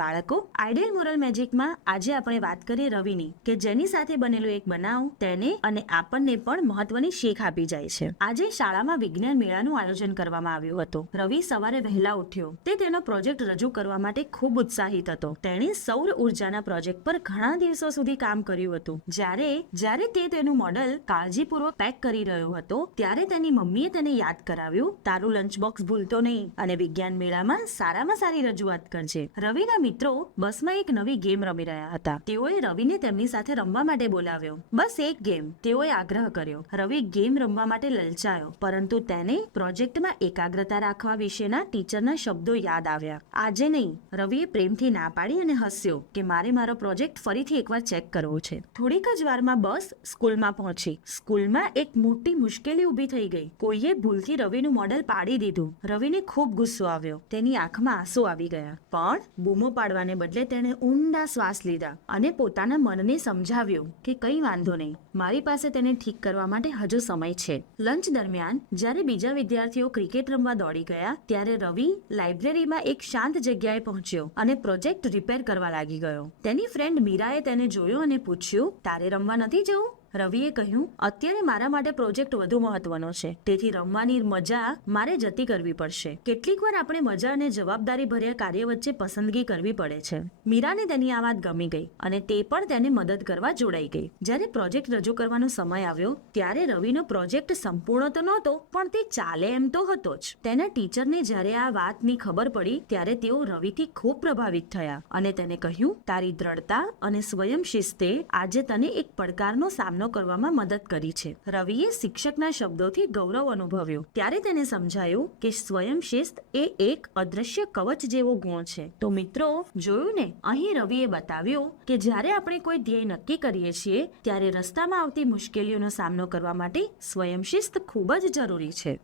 બાળકો, ideal moral મેજિકમાં આજે આપણે વાત કરીએ રવિની, કે જેની સાથે બનેલો એક બનાવ તેને અને આપણને પણ મહત્વની શીખ આપી જાય છે. આજે શાળામાં વિજ્ઞાન મેળાનું આયોજન કરવામાં આવ્યું હતું. રવિ સવારે વહેલા ઉઠ્યો. તે તેનો પ્રોજેક્ટ રજૂ કરવા માટે ખૂબ ઉત્સાહિત હતો. તેણે સૌર ઉર્જાના પ્રોજેક્ટ પર ઘણા દિવસો સુધી કામ કર્યું હતું. જ્યારે તે તેનું મોડલ કાળજીપૂર્વક પેક કરી રહ્યો હતો, ત્યારે તેની મમ્મીએ તેને યાદ કરાવ્યું, તારું લંચ બોક્સ ભૂલતો નહીં અને વિજ્ઞાન મેળામાં સારામાં સારી રજૂઆત કરજે. રવિના મિત્રો બસમાં એક નવી ગેમ રમી રહ્યા હતા. તેઓએ રવિને તેમની સાથે રમવા માટે બોલાવ્યો. બસ એક ગેમ, તેઓએ આગ્રહ કર્યો. રવિ ગેમ રમવા માટે લલચાયો, પરંતુ તેને પ્રોજેક્ટમાં એકાગ્રતા રાખવા વિશેના ટીચરના શબ્દો યાદ આવ્યા. આજે નહીં, રવિએ પ્રેમથી ના પાડી અને હસ્યો કે મારે મારો પ્રોજેક્ટ ફરીથી એકવાર ચેક કરવો છે. થોડીક જ વારમાં બસ સ્કૂલમાં પહોંચી. સ્કૂલમાં એક મોટી મુશ્કેલી ઊભી થઈ ગઈ. કોઈએ ભૂલથી રવિનું મોડલ પાડી દીધું. રવિને ખૂબ ગુસ્સો આવ્યો. તેની આંખમાં આંસુ આવી ગયા. પણ બૂમો પાડવાને બદલે તેણે ઊંડા શ્વાસ લીધા અને પોતાના મનને સમજાવ્યું કે કંઈ વાંધો નહીં, મારી પાસે તેને ઠીક કરવા માટે હજુ સમય છે. લંચ દરમિયાન જ્યારે બીજા વિદ્યાર્થીઓ ક્રિકેટ રમવા દોડી ગયા, ત્યારે રવિ લાઇબ્રેરીમાં એક શાંત જગ્યાએ પહોંચ્યો અને પ્રોજેક્ટ રિપેર કરવા લાગી ગયો. તેની ફ્રેન્ડ મીરાએ તેને જોયો અને પૂછ્યું, તારે રમવા નથી જવું? રવિએ કહ્યું, અત્યારે મારા માટે પ્રોજેક્ટ વધુ મહત્વનો છે, તેથી રમવાની મજા મારે જતી કરવી પડશે. કેટલીક વાર આપણે મજા અને જવાબદારી ભર્યા કાર્ય વચ્ચે પસંદગી કરવી પડે છે. મીરાને તેની આ વાત ગમી ગઈ અને તે પણ તેને મદદ કરવા જોડાઈ ગઈ. જ્યારે પ્રોજેક્ટ રજૂ કરવાનો સમય આવ્યો, ત્યારે રવિનો પ્રોજેક્ટ સંપૂર્ણ તો નહોતો, પણ તે ચાલે એમ તો હતો જ. તેના ટીચરને જ્યારે આ વાતની ખબર પડી, ત્યારે તેઓ રવિથી ખૂબ પ્રભાવિત થયા અને તેને કહ્યું, તારી દ્રઢતા અને સ્વયં શિસ્તે આજે તને એક પડકારનો સામનો કરવામાં મદદ કરી છે. રવિએ શિક્ષકના શબ્દોથી ગૌરવ અનુભવ્યું. ત્યારે તેને સમજાયું કે સ્વયં શિસ્ત એ એક અદ્રશ્ય કવચ જેવો ગુણ છે. તો મિત્રો, જોયું ને, અહીં રવિએ બતાવ્યું કે જ્યારે આપણે કોઈ ધ્યેય નક્કી કરીએ છીએ, ત્યારે રસ્તામાં આવતી મુશ્કેલીઓનો સામનો કરવા માટે સ્વયં શિસ્ત ખૂબ જ જરૂરી છે.